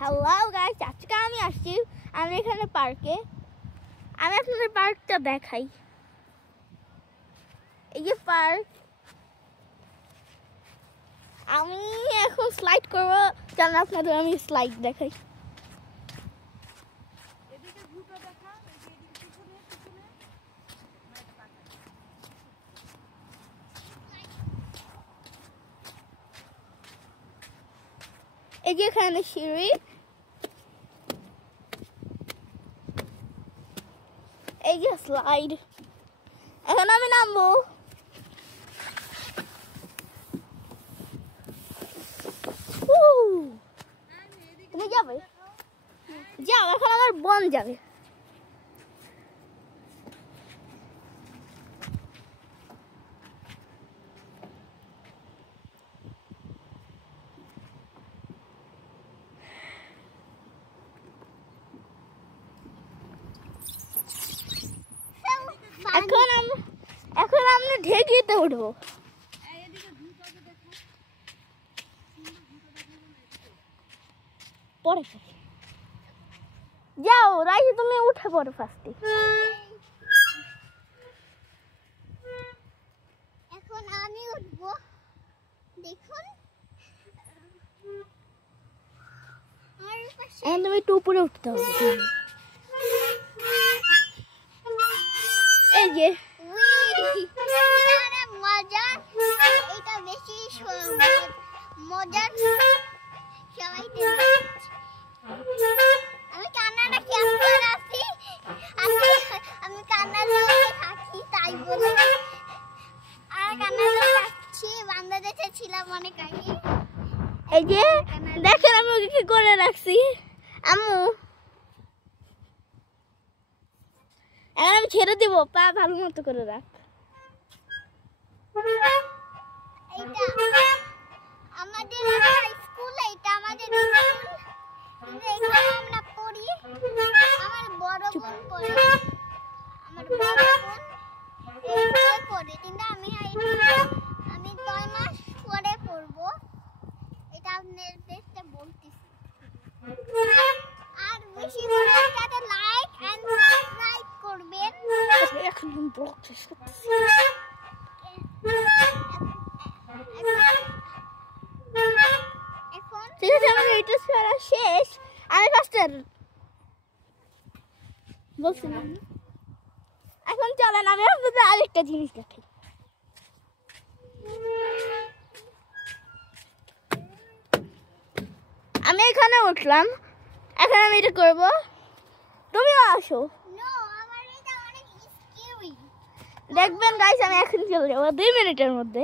Hello guys, আজকে আমি আসছি আমি এখানে পার্কে। আমি আপনাদের পার্কটা দেখাই। এই যে পার্ক, আমি এখন স্লাইড করব। কেন আপনাদের আমি স্লাইড দেখাই। এই যে এখানে সিঁড়ি, এই যে স্লাইড। এখন আমি নামবো। তুমি যাবে? যাও, এখন আমার বোন যাবে। এখন আমরা ঢেকিতে উঠবো। পরে যাও রাইজি, তুমি উঠে পড়ো ফার্স্টে। এখন আমি উঠবো, দেখুন। এখন তুমি একটু উপরে উঠতে হবে। এই যে মজা, এটা বেশি মজার। আমি কান্নাটা কেমন আছি, আমি কান্নাটা থাকি তাই বলে, আর কান্নাটা থাকছি বাংলাদেশে ছিলাম অনেক আগে। এই যে দেখেন আমি ওকে কি করে রাখছি। আম্মু এখন আমি ছেড়ে দিব, পা ভালো মতো করে রাখ। আমাদের স্কুল, এটা আমাদের আমরা পড়ি। আমার বড় বোন পড়ে, আমার বড় বোন পড়ে, কিন্তু আমি 9 মাস পরে পড়বো। এটা আপনাদের দেখতে বলতেছি। আর বেশি করে এটাতে লাইক এন্ড সাবস্ক্রাইব করবেন। এখন ব্লগ শেষ করতেছি। ঠিক আছে, আমার এটা করা শেষ। আমি ফার্স্টে বলছি না। এখন চলেন আমি আপনাদের আরেকটা জিনিস দেখাই। আমি এখানে উঠলাম, এখন আমি এটা করবো। তুমিও আসো। দেখবেন গাইস, আমি এখন চলে যাবো 2 মিনিটের মধ্যে।